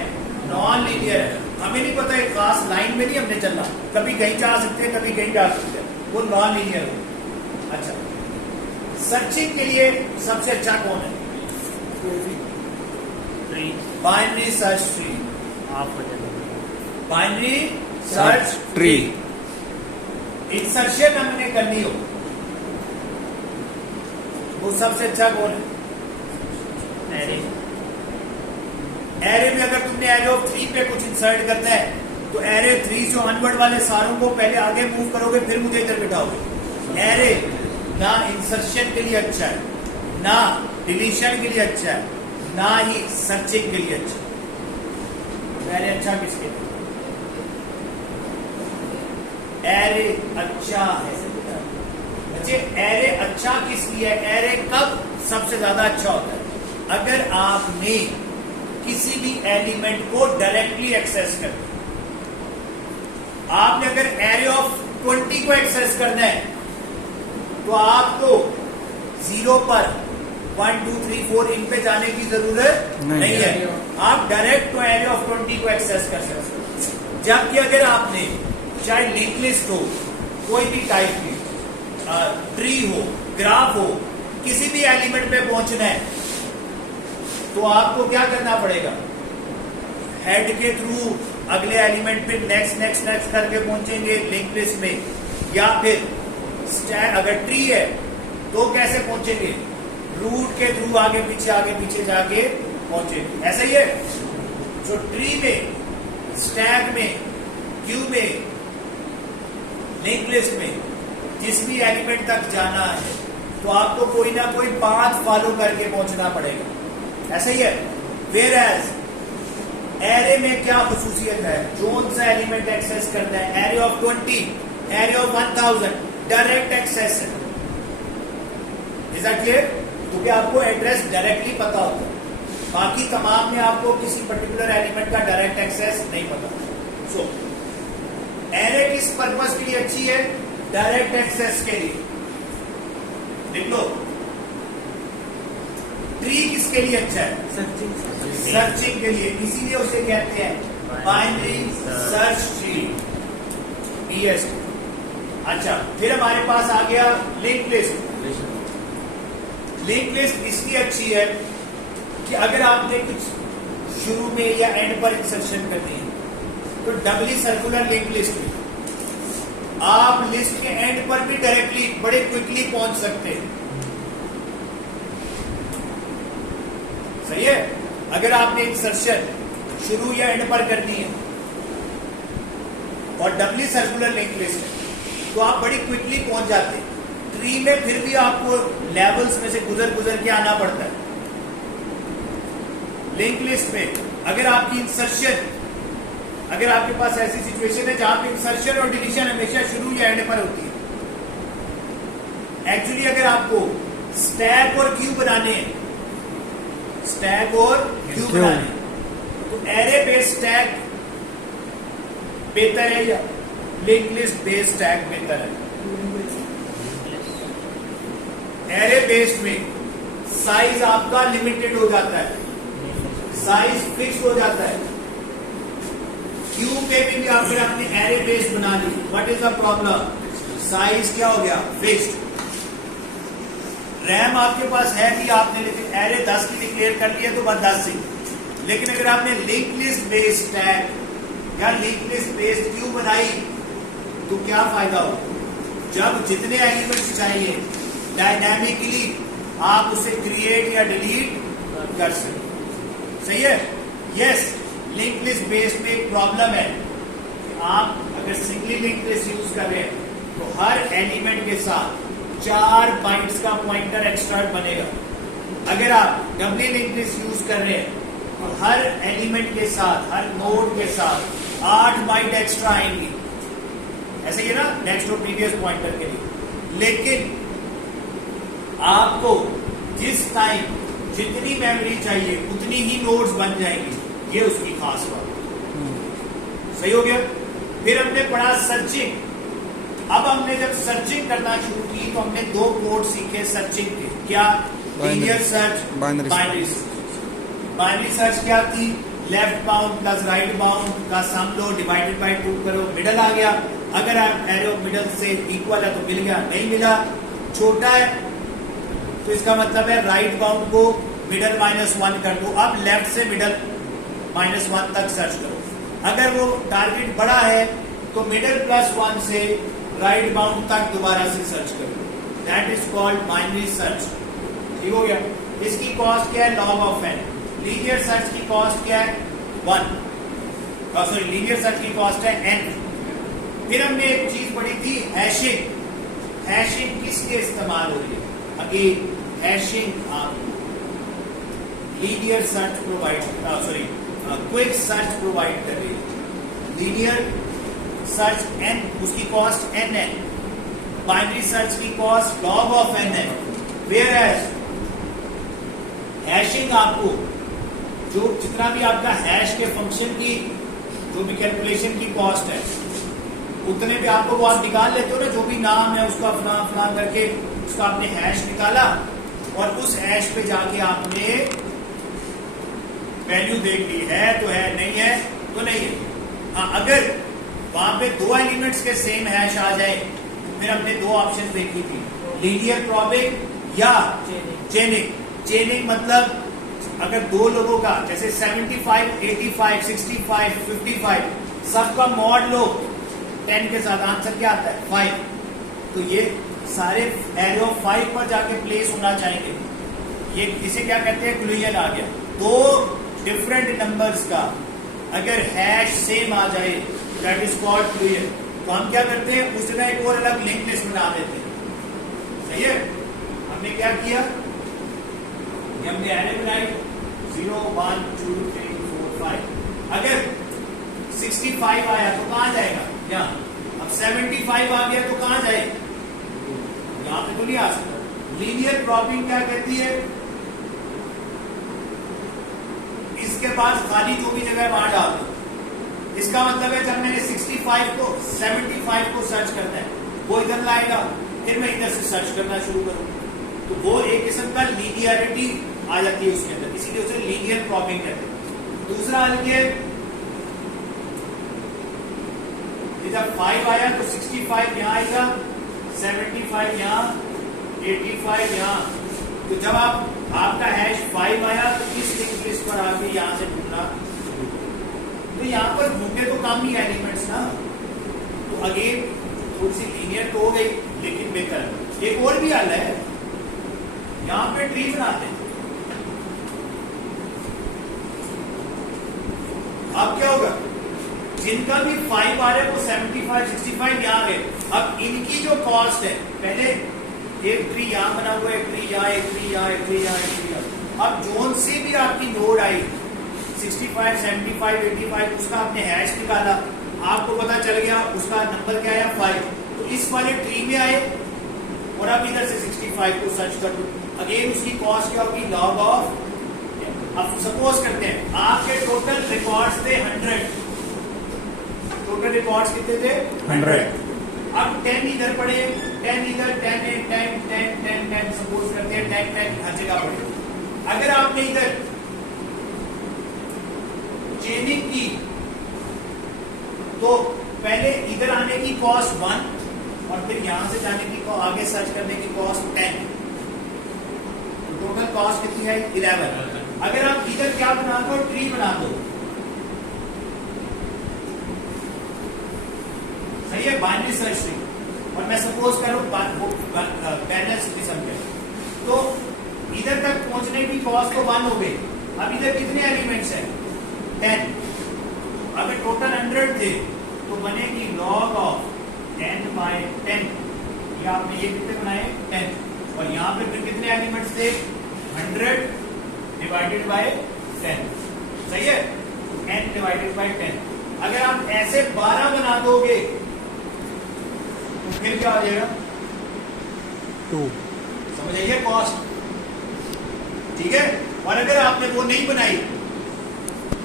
नॉन लीनियर है। हमें नहीं पता, एक खास लाइन में नहीं हमने चलना, कभी कहीं जा सकते हैं, कभी कहीं जा सकते हैं, वो नॉन लीनियर हो। अच्छा, सर्चिंग के लिए सबसे अच्छा कौन है, ट्री, बाइनरी सर्च ट्री। आप हो जाएगा, बाइनरी सर्च ट्री। इंसर्शन हमने करनी हो, वो सबसे अच्छा कौन है, एरे। एरे में अगर तुमने एरे ऑफ 3 पे कुछ इंसर्ट करना है, तो एरे 3 जो अनवर्ड वाले सारों को पहले आगे मूव करोगे, फिर मुझे इधर बिठाओगे। एरे ना इंसर्शन के लिए अच्छा है, ना डिलीशन के लिए अच्छा है, ना ही सर्चिंग के लिए अच्छा है। एरे अच्छा किसके लिए, एरे अच्छा है। अच्छा, एरे अच्छा किस लिए है, एरे कब सबसे ज्यादा अच्छा होता है, अगर आपने किसी भी एलिमेंट को डायरेक्टली एक्सेस करना। आपने अगर एरे ऑफ 20 को एक्सेस करना है, तो आपको 0 पर 1 2 3 4 इन पे जाने की जरूरत नहीं है। आप डायरेक्ट तो एरे ऑफ 20 को एक्सेस कर सकते हो। जबकि अगर आपने चाहे लिंक लिस्ट हो, कोई भी टाइप की ट्री हो, ग्राफ हो, किसी भी एलिमेंट पे पहुंचना है, तो आपको क्या करना पड़ेगा, हेड के थ्रू अगले एलिमेंट पे नेक्स्ट नेक्स्ट नेक्स्ट करके पहुंचेंगे लिंक लिस्ट में, या फिर अगर ट्री है तो कैसे पहुंचेंगे, रूट के थ्रू आगे पीछे जाके पहुंचेंगे। ऐसा ही है, जो ट्री में, स्टैक में, क्यू में, लिंक लिस्ट में जिस भी एलिमेंट तक जाना है, तो आपको कोई ना कोई पाथ फॉलो करके पहुंचना पड़ेगा। ऐसा ही है। वेयर एज एरे में क्या खुसूसियत है, जोन सा एलिमेंट एक्सेस करना है, array of 20, array of 1000 direct access है। Is that clear? क्योंकि आपको एड्रेस डायरेक्टली पता होता है, बाकी तमाम में आपको किसी पर्टिकुलर एलिमेंट का डायरेक्ट एक्सेस नहीं पता। सो एरे किस पर्पस के लिए अच्छी है? डायरेक्ट एक्सेस के लिए। देख लो, ट्री किसके लिए अच्छा है? सर्चिंग के लिए, इसीलिए उसे कहते हैं बाइनरी सर्च ट्री, BST। अच्छा, फिर हमारे पास आ गया लिंक लिस्ट। लिंक लिस्ट इसलिए अच्छी है कि अगर आपने कुछ शुरू में या एंड पर इंसर्शन करनी है तो डबली सर्कुलर लिंक लिस्ट में आप लिस्ट के एंड पर भी डायरेक्टली बड़े क्विकली पहुंच सकते हैं। सही है? अगर आपने इंसर्शन शुरू या एंड पर करनी है और डबली सर्कुलर लिंक लिस्ट है तो आप बड़ी क्विकली पहुंच जाते हैं। ट्री में फिर भी आपको लेवल्स में से गुजर के आना पड़ता है। लिंक लिस्ट में अगर आपकी इंसर्शन, अगर आपके पास ऐसी सिचुएशन है जहां पे इंसर्शन और डिलीशन हमेशा शुरू या एंड पर होती है। एक्चुअली अगर आपको स्टैक और क्यू बनाने हैं, स्टैक और क्यू बनाने हैं, तो एरे बेस्ड स्टैक बेहतर है या लिंक लिस्ट बेस्ड स्टैक बेहतर है? एरे बेस्ड में साइज आपका लिमिटेड हो जाता है, साइज फिक्स हो जाता है। क्यू पे भी आपने अपने एरे बेस्ड बना ली, what is the problem? Size क्या हो गया? फिक्स्ड। रैम आपके पास है कि आपने लेकिन एरे 10 की डिक्लेयर कर लिया तो बस 10 से। लेकिन अगर आपने लिंक लिस्ट बेस्ड स्टैक या लिंक लिस्ट बेस्ड क्यू बनाई तो क्या फायदा हो? जब जितने एलिमेंट्स चाहिए डायनामिकली आप उसे क्रिएट या डिलीट कर सकते। सही है? यस, लिंक लिस्ट बेस्ड में एक प्रॉब्लम है कि आप अगर सिंगली लिंक लिस्ट यूज कर रहे हैं तो हर एलिमेंट के साथ 4 बाइट्स का पॉइंटर एक्स्ट्रा बनेगा। अगर आप डबली लिंक लिस्ट यूज कर रहे हैं तो हर एलिमेंट के साथ, हर नोड के साथ 8 बाइट एक्स्ट्रा आएंगी। ऐसे ही है ना, नेक्स्ट और प्रीवियस पॉइंटर के लिए। लेकिन आपको जिस टाइम जितनी मेमोरी चाहिए उतनी ही नोड्स बन जाएंगी, ये उसकी खास बात। सही हो गया? फिर हमने पढ़ा सर्चिंग। अब हमने जब सर्चिंग करना शुरू की तो हमने 2 कोड सीखे सर्चिंग के। क्या? Linear search, binary search. Binary search क्या थी? Left bound plus right bound का सम लो, डिवाइडेड बाय 2 करो, मिडल आ गया। अगर आप एरो मिडल से इक्वल है तो मिल गया, नहीं मिला छोटा है तो इसका मतलब है राइट बाउंड को मिडल -1 कर दो। अब लेफ्ट से मिडल -1 तक सर्च करो। अगर वो टारगेट बड़ा है तो मिडल +1 से राइट बाउंड तक दोबारा से सर्च करो। That is called binary search. ठीक हो गया? इसकी कॉस्ट क्या है? Log of n। Linear search की कॉस्ट क्या है? 1। सॉरी, लीनियर सर्च की कॉस्ट है n। फिर हमने एक चीज पढ़ी थी, हैशिंग। हैशिंग किस लिए इस्तेमाल हो रही है? अगेन हैशिंग आप linear search provide, sorry quick search provide कर रही है। लीनियर सर्च n, उसकी कॉस्ट n है। बाइनरी सर्च की कॉस्ट log ऑफ n है। वेयर एज हैशिंग आपको जो जितना भी आपका हैश के फंक्शन की जो भी कैलकुलेशन की कॉस्ट है उतने पे आपको वो आप निकाल लेते हो ना, जो भी नाम है उसका फला करके उसका आपने हैश निकाला और उस हैश पे जाके आपने वैल्यू देख ली, है तो है, नहीं है तो नहीं है। हाँ, अगर वहां पे 2 एलिमेंट्स के सेम हैश आ जाए, फिर हमने 2 ऑप्शन देखी थी, लीनियर प्रॉबिंग या चेनिंग। चेनिंग मतलब अगर 2 लोगों का जैसे 75, 85, 65, 55 सबका मॉड लो 10 के साथ, आंसर क्या आता है? 5। तो ये सारे एरे ऑफ 5 पर जाके प्लेस होना चाहिए। ये इसे क्या कहते हैं? क्लूजन आ गया। 2 डिफरेंट नंबर्स का अगर हैश सेम आ जाए दैट इज कॉल्ड क्लूजन। तो हम क्या करते हैं? उस जगह एक और अलग लिंक लिस्ट बना देते हैं। सही है? हमने क्या किया? हमने एरे बनाई 0, 1, 2, 3, 4, 5। अगर 65 आया तो कहां जाएगा? यहाँ। अब 75 आ गया तो कहां जाएगा? यहाँ पे तो नहीं आ सकता, लीनियर क्रॉपिंग क्या कहती है? इसके पास खाली जो भी जगह है वहां डाल दो। इसका मतलब है जब मैंने 65 को 75 को सर्च करना है, वो इधर लाएगा, फिर मैं इधर से सर्च करना शुरू करूंगा, तो वो एक किस्म का लीनियरिटी आ जाती है उसके अंदर, इसीलिए उसे लीनियर क्रॉपिंग कहते हैं। दूसरा हल ये, जब 5 आया तो 65 यहां आएगा, 75 यहां, 85 यहां। तो जब आपका हैश 5 आया तो इस लिंक लिस्ट पर आके यहां से ढूंढना, तो यहां पर ढूंढे तो कम ही एलिमेंट्स ना, तो अगेन थोड़ी सी लीनियर तो हो गई लेकिन बेहतर है। एक और भी हल है, यहां पे ट्री बनाते हैं। अब क्या होगा, जिनका भी 5 आ रहा है वो 75 65 यहां गए। अब इनकी जो कॉस्ट है, पहले एक ट्री यहां बना हुआ है, एक ट्री यहां, एक ट्री यहां, एक ट्री यहां, एक ट्री यहां। अब जोन से भी आपकी नोड आई 65 75 85, उसका आपने हैश निकाला, आपको पता चल गया उसका नंबर क्या आया 5, तो इस वाले ट्री में आए और अब इधर से 65 को सर्च कर दो। अगेन उसकी कॉस्ट क्या होगी, लॉग ऑफ। अब सपोज करते हैं आपके टोटल रिकॉर्ड्स थे 100, टोटल रिकॉर्ड्स कितने थे 100। अब 10 इधर पड़े, 10 इधर, 10 10 10 10 10, सपोज करते हैं 10 10 हर जगह पड़े। अगर आपने इधर चेनिंग की तो पहले इधर आने की कॉस्ट 1 और फिर यहां से जाने की आगे सर्च करने की कॉस्ट 10, टोटल कॉस्ट कितनी आई 11। अगर आप इधर क्या बना दो, ट्री बना दो, सही है, बाइनरी सर्च ट्री, और मैं सपोज करूं बैलेंस किस्म के, तो इधर तक पहुंचने की कॉस्ट तो 1 हो गई। अब इधर कितने एलिमेंट्स हैं 10, अगर टोटल 100 थे तो बनेगी लॉग ऑफ 10 बाय 10। ये आपने ये कितने बनाए 10, और यहां पे फिर कितने एलिमेंट्स थे 100 डिवाइडेड बाय 10, सही है, 10 डिवाइडेड बाय 10। अगर आप ऐसे 12 बना दोगे तो फिर क्या हो जाएगा 2, समझ आइए कॉस्ट, ठीक है। और अगर आपने वो नहीं बनाई,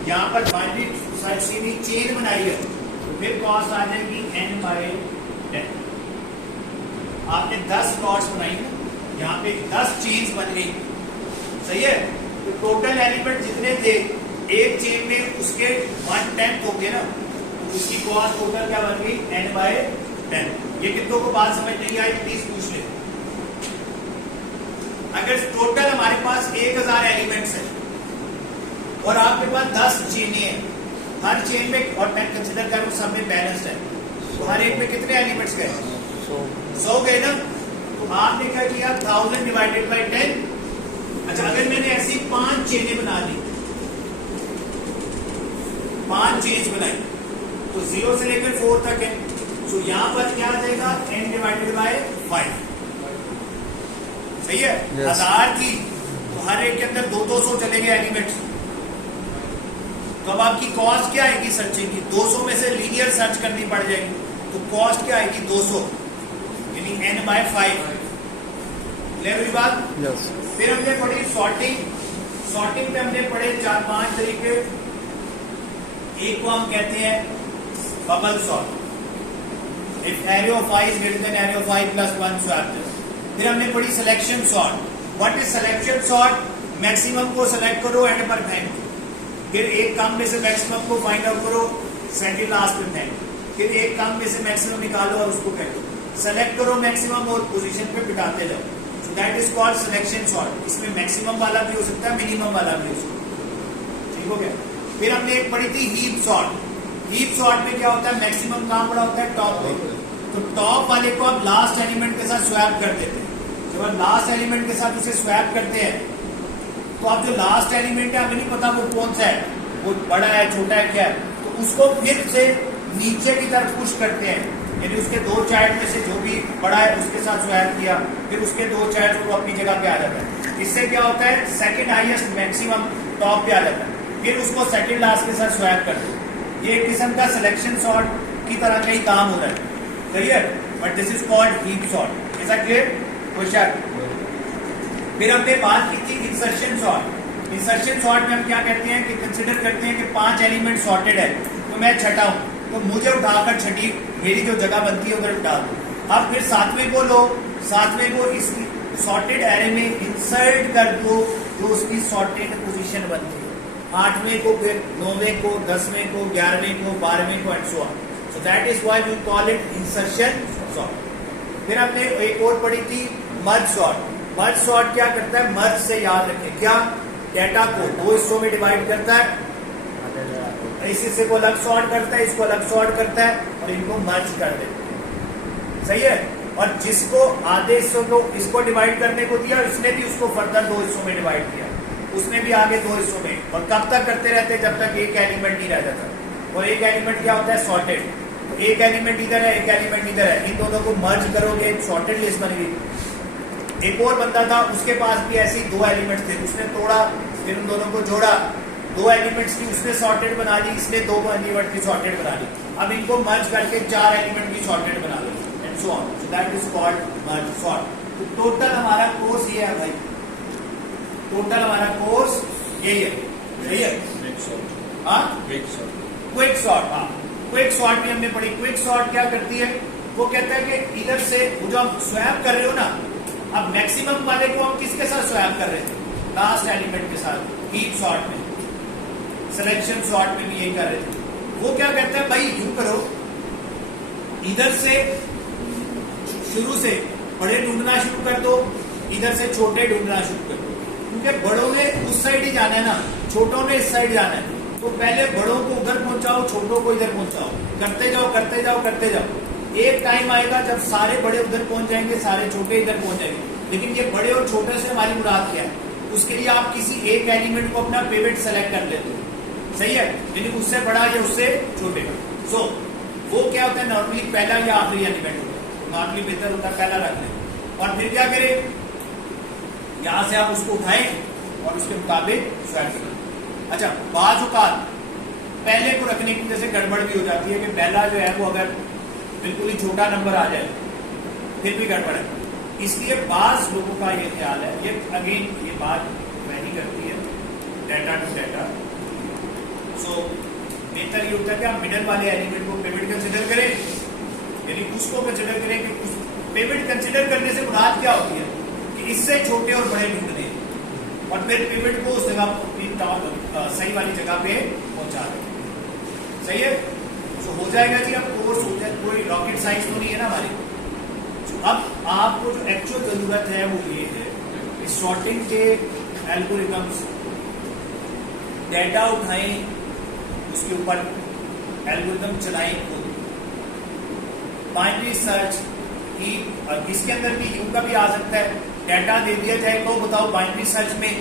यहां पर बाइनरी सर्च की चेन बनाई है, तो फिर कॉस्ट आ जाएगी n बाय 10। आपने 10 प्लॉट्स बनाई ना, यहां पे 10 चेन्स बन गई, सही है, तो टोटल एलिमेंट जितने थे एक चेन में उसके 1/10 हो गए ना, तो उसकी कॉस्ट टोटल क्या बन गई n बाय 10। ये कितनों को बात समझ नहीं आई प्लीज पूछ ले। अगर टोटल हमारे पास 1000 एलिमेंट्स है और आपके पास 10 चेनें हैं, हर चेन में, और मैं कंसिडर करूं सब में बैलेंस्ड है, तो हर एक में कितने एलिमेंट्स गए 100 गए ना, तो आपने क्या किया 1000 डिवाइडेड बाय 10। अच्छा, अगर मैंने ऐसी 5 चेनें बना दी, 5 चेन्स बनाई, तो 0 से लेकर 4 तक है, तो यहां पर क्या आ जाएगा n डिवाइडेड बाय 5, सही है। 1000 की तो हर एक के अंदर 200 चले गए एलिमेंट्स, तो अब आपकी कॉस्ट क्या आएगी सर्चिंग की, 200 में से लीनियर सर्च करनी पड़ जाएगी, तो कॉस्ट क्या आएगी 200, यानी n बाय 5। क्लियर हुई बात? यस। फिर हमने पढ़ी सॉर्टिंग। सॉर्टिंग में हमने पढ़े 4-5 तरीके। एक को हम कहते हैं bubble sort, if array of i is greater than array of i plus 1 swap. फिर हमने पढ़ी selection sort. What is selection sort? Maximum को सेलेक्ट करो एंड पर फेंक, फिर एक कम में से मैक्सिमम को फाइंड आउट करो, सेकंड लास्ट पे फेंक, फिर एक कम में से मैक्सिमम निकालो और उसको फेंको, सेलेक्ट करो मैक्सिमम और पोजीशन पे बिठाते जाओ, सो that is called selection sort. इसमें मैक्सिमम वाला भी हो सकता है, मिनिमम वाला भी हो सकता है, ठीक हो गया। फिर हमने एक पढ़ी थी हीप सॉर्ट। हीप सॉर्ट में क्या होता है, मैक्सिमम कहां पड़ा होता है टॉप पे, तो टॉप वाले को आप लास्ट एलिमेंट के साथ स्वैप कर देते हैं। जब आप लास्ट एलिमेंट के साथ उसे स्वैप करते हैं तो आप जो लास्ट एलिमेंट है हमें नहीं पता वो कौन सा है, वो बड़ा है छोटा है क्या है, तो उसको फिर से नीचे की तरफ पुश करते हैं, यानी उसके 2 चाइल्ड में से जो भी बड़ा है उसके साथ स्वैप किया, फिर उसके 2 चाइल्ड को अपनी जगह पे आ जाता है। इससे क्या होता है, सेकंड हाईएस्ट मैक्सिमम टॉप पे आ जाता है, फिर उसको सेकंड लास्ट के साथ स्वैप करते हैं। ये एक किस्म का सिलेक्शन सॉर्ट की तरह का ही काम हो रहा है, सही है, but this is called heap sort. Is that clear? Question फिर हमने बात की थी इंसर्शन सॉर्ट। इंसर्शन सॉर्ट में हम क्या कहते हैं कि कंसिडर करते हैं कि 5 एलिमेंट सॉर्टेड है, तो मैं छठा हूं, तो मुझे उठाकर छठी मेरी जो जगह बनती है उधर डाल दो। अब फिर 7वें को लो, 7वें को इस सॉर्टेड एरे में इंसर्ट कर दो जो उसकी सॉर्टेड पोजीशन बनती है। 8वें को, फिर 9वें को, 10वें को, 11वें को, 12वें को and so on. So that is why we call it insertion sort. फिर हमने एक और पढ़ी थी मर्ज सॉर्ट। मर्ज सॉर्ट क्या करता है? मर्ज से याद रखें क्या, डेटा को 2 हिस्सों में डिवाइड करता है, इस हिस्से को अलग सॉर्ट करता है, इसको अलग सॉर्ट करता है और इनको मर्ज कर देता है। सही है। और जिसको आधे हिस्सों को इसको डिवाइड करने को दिया, उसने भी उसको फर्दर 2 हिस्सों में डिवाइड किया, उसने भी आगे 2 हिस्सों में। और कब तक करते रहते? जब तक एक एलिमेंट नहीं रह जाता। और एक एलिमेंट क्या होता है? सॉर्टेड। तो एक एलिमेंट इधर है, एक एलिमेंट इधर है, इन दोनों को मर्ज करोगे, एक सॉर्टेड लिस्ट बनेगी। एक और बंदा था, उसके पास भी ऐसे ही 2 एलिमेंट्स थे, उसने तोड़ा, फिर उन दोनों को जोड़ा, 2 एलिमेंट्स की उसने सॉर्टेड बना ली, इसने 2 एलिमेंट की सॉर्टेड बना ली। अब इनको मर्ज करके 4 एलिमेंट की सॉर्टेड बना ली and so on. So that is called merge sort. तो टोटल हमारा कोर्स ये है भाई, टोटल हमारा कोर्स यही है। सही है। हाँ, क्विक सॉर्ट। हाँ, क्विक सॉर्ट भी हमने पढ़ी। क्विक सॉर्ट क्या करती है? वो कहता है कि इधर से वो जो आप स्वैप कर रहे हो ना, अब मैक्सिमम वाले को हम किसके साथ स्वैप कर रहे थे? लास्ट एलिमेंट के साथ। हीप सॉर्ट में, सिलेक्शन सॉर्ट में भी यही कर रहे थे। वो क्या कहता है? भाई यूं करो, इधर से शुरू से बड़े ढूंढना शुरू कर दो, इधर से छोटे ढूंढना शुरू कर दो, क्योंकि बड़ों ने उस साइड ही जाना है ना, छोटों ने इस साइड जाना है। तो पहले बड़ों को उधर पहुंचाओ, छोटों को इधर पहुंचाओ, करते जाओ करते जाओ करते जाओ। एक टाइम आएगा जब सारे बड़े उधर पहुंच जाएंगे, सारे छोटे इधर पहुंच जाएंगे। लेकिन ये बड़े और छोटे से हमारी मुराद क्या है? उसके लिए आप किसी एक एलिमेंट को अपना पिवट सेलेक्ट कर लेते हो। सही है। लेकिन उससे बड़ा या उससे छोटे। सो वो क्या होता है? नॉर्मली पहला या आखिरी एलिमेंट होता है, नॉर्मली बेहतर होता है पहला रख लें। और फिर क्या करें? यहां से आप उसको उठाएं और उसके मुताबिक स्वैप करें। अच्छा, बाज औकात पहले को रखने की जैसे गड़बड़ भी हो जाती है कि पहला जो है वो अगर बिल्कुल ही छोटा नंबर आ जाए फिर भी गड़बड़ है। इसलिए बाज लोगों का ये ख्याल है, ये अगेन ये बात वैरी करती है डेटा टू डेटा। सो बेहतर ये होता है कि आप मिडल वाले एलिमेंट को पिवट कंसिडर करें, यानी उसको कंसिडर करें कि उस पिवट कंसिडर करने से मुराद क्या होती है कि इससे छोटे और बड़े ढूंढने, और फिर पिवट को उस जगह सही वाली जगह पे पहुंचा दें। सही है। तो हो जाएगा जी, अब कोर्स हो जाए, कोई रॉकेट साइंस तो नहीं है ना हमारी। तो अब आपको जो एक्चुअल जरूरत है वो ये है कि सॉर्टिंग के एल्गोरिथम्स, डेटा उठाएं, उसके ऊपर एल्गोरिथम चलाएं खुद। बाइनरी सर्च की, इसके अंदर भी यूं का भी आ सकता है, डेटा दे दिया जाए तो बताओ बाइनरी सर्च में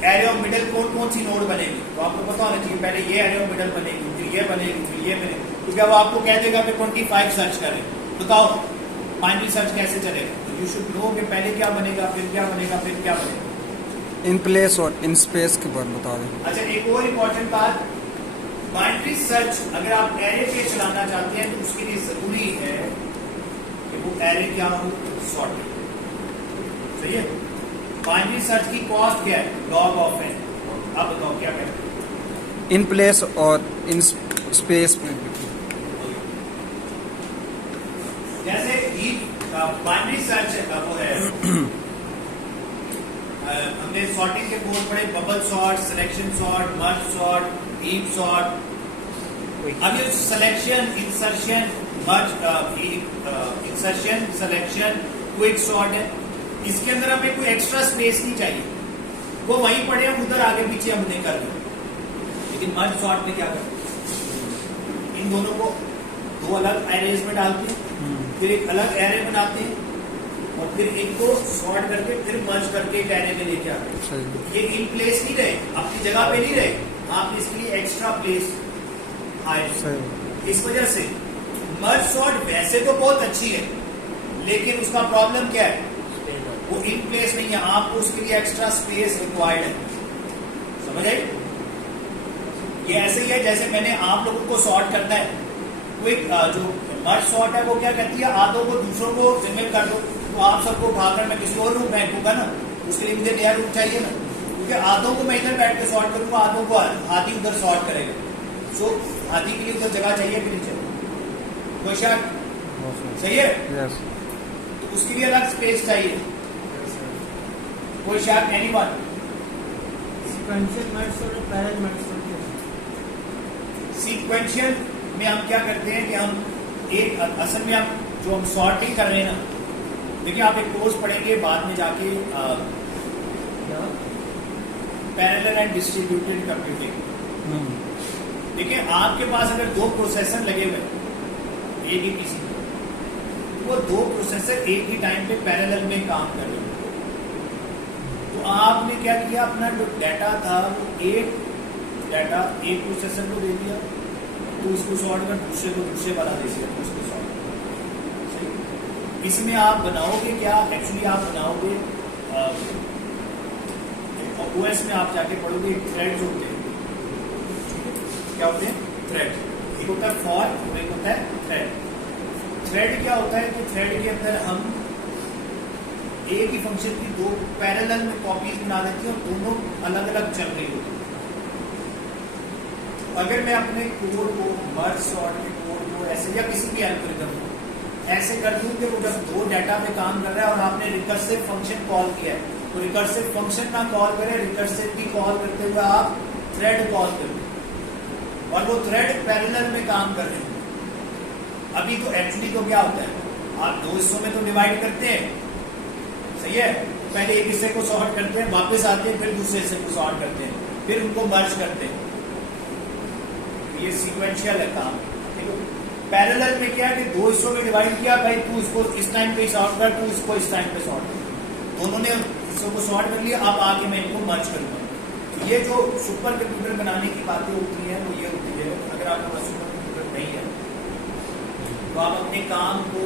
एरे ऑफ मिडल कौन कौन सी नोड बनेगी, तो आपको पता होना चाहिए पहले ये एरे ऑफ मिडल बनेगी, फिर ये बनेगी, फिर ये बनेगी। तो क्या वो आपको कह देगा कि 25 सर्च करें, बताओ बाइनरी सर्च कैसे चलेगा? तो यू शुड नो कि पहले क्या बनेगा, फिर क्या बनेगा, फिर क्या बनेगा। इन प्लेस और इन स्पेस के बारे में बता दें। अच्छा, एक और इम्पोर्टेंट बात, बाइनरी सर्च अगर आप एरे पे चलाना चाहते हैं तो उसके लिए जरूरी है कि वो एरे क्या हो? सॉर्टेड। सही है। बाइनरी सर्च की कॉस्ट क्या है? Log of N. अब बताओ क्या करें? इन प्लेस और इन स्पेस में। जैसे ही बाइनरी सर्च वो है हमने सॉर्टिंग के कोड पढ़े, bubble sort, selection sort, merge sort, heap sort. अब ये सिलेक्शन, इंसर्शन, मर्ज, इंसर्शन, सिलेक्शन, क्विक सॉर्ट है। इसके अंदर हमें कोई एक्स्ट्रा स्पेस नहीं चाहिए, वो वहीं पड़े हम उधर आगे पीछे हमने कर दिया। लेकिन मर्ज सॉर्ट में क्या करते हैं? इन दोनों को 2 अलग एरेज में डालते हैं, फिर एक अलग एरे बनाते हैं और फिर इनको सॉर्ट करके फिर मर्ज करके एक एरे में लेके आते हैं। ये इन प्लेस नहीं रहे, अपनी जगह पे नहीं रहे, आपने इसके लिए एक्स्ट्रा प्लेस आए। इस वजह से मर्ज सॉर्ट वैसे तो बहुत अच्छी है, लेकिन उसका प्रॉब्लम क्या है? वो इन प्लेस नहीं है, आपको उसके लिए एक्स्ट्रा स्पेस रिक्वायर्ड है। समझ आई? ये ऐसे ही है जैसे मैंने आप लोगों को सॉर्ट करना है, क्विक जो मर्ज सॉर्ट है वो क्या कहती है? आधों को दूसरों को जिम्मे कर दो, तो आप सबको उठाकर मैं किसी और रूम फेंकूंगा ना, उसके लिए मुझे नया रूट चाहिए ना, क्योंकि आधों को मैं इधर बैठ के सॉर्ट करूंगा, आधों को हाथी उधर सॉर्ट करेगा। सो हाथी के लिए उधर जगह चाहिए कि नहीं चाहिए? कोई शक? सही है? यस। तो उसके लिए अलग स्पेस चाहिए। कोई शक? एनीवन? सीक्वेंशियल मर्ज और पैरेलल मर्ज सीक्वेंशियल में हम क्या करते हैं कि हम एक असल में हम सॉर्टिंग कर रहे हैं ना, देखिए आप एक कोर्स पढ़ेंगे बाद में जाके पैरेलल एंड डिस्ट्रीब्यूटेड कंप्यूटिंग। देखिए आपके पास अगर दो प्रोसेसर लगे हुए एक ही पीसी, वो दो प्रोसेसर एक ही टाइम पे पैरेलल में काम कर रहे हैं, तो आपने क्या किया, अपना जो डाटा था वो एक डाटा एक प्रोसेसर को दे दिया, तो उसको सॉर्ट कर दूसरे को दूसरे वाला दे दिया, तो उसको सॉर्ट। इसमें आप बनाओगे क्या, एक्चुअली आप बनाओगे ओएस में आप जाके पढ़ोगे थ्रेड्स होते हैं। क्या होते हैं? थ्रेड। एक होता है फॉर और एक होता है थ्रेड। थ्रेड क्या होता है कि थ्रेड के अंदर हम एक ही फंक्शन की दो पैरेलल में कॉपीज बना देते हैं और दोनों अलग अलग चल रही होती है। अगर मैं अपने कोड को मर्ज सॉर्ट के कोड को ऐसे या किसी भी एल्गोरिथम को ऐसे कर दूं कि वो जब दो डाटा पे काम कर रहा है और आपने रिकर्सिव फंक्शन कॉल किया है, तो रिकर्सिव फंक्शन ना कॉल करें, रिकर्सिव की कॉल करते हुए आप थ्रेड कॉल करें और वो थ्रेड पैरेलल में काम कर रहे हैं। अभी तो एक्चुअली तो क्या होता है, आप दो हिस्सों में तो डिवाइड करते हैं, सही है? पहले एक हिस्से को सॉर्ट करते हैं, वापस आते हैं, फिर दूसरे हिस्से को सॉर्ट करते हैं, फिर उनको मर्ज करते हैं। ये सीक्वेंशियल है काम। ठीक है? पैरेलल में क्या है कि दो हिस्सों में डिवाइड किया, भाई तू इसको इस टाइम पे सॉर्ट कर, तू इसको इस टाइम पे सॉर्ट कर, दोनों ने हिस्सों को सॉर्ट कर लिया, अब आके मैं इनको मर्ज करूंगा। तो ये जो सुपर कंप्यूटर बनाने की बातें होती हैं वो ये होती है, अगर आपके पास सुपर कंप्यूटर नहीं है तो आप अपने काम को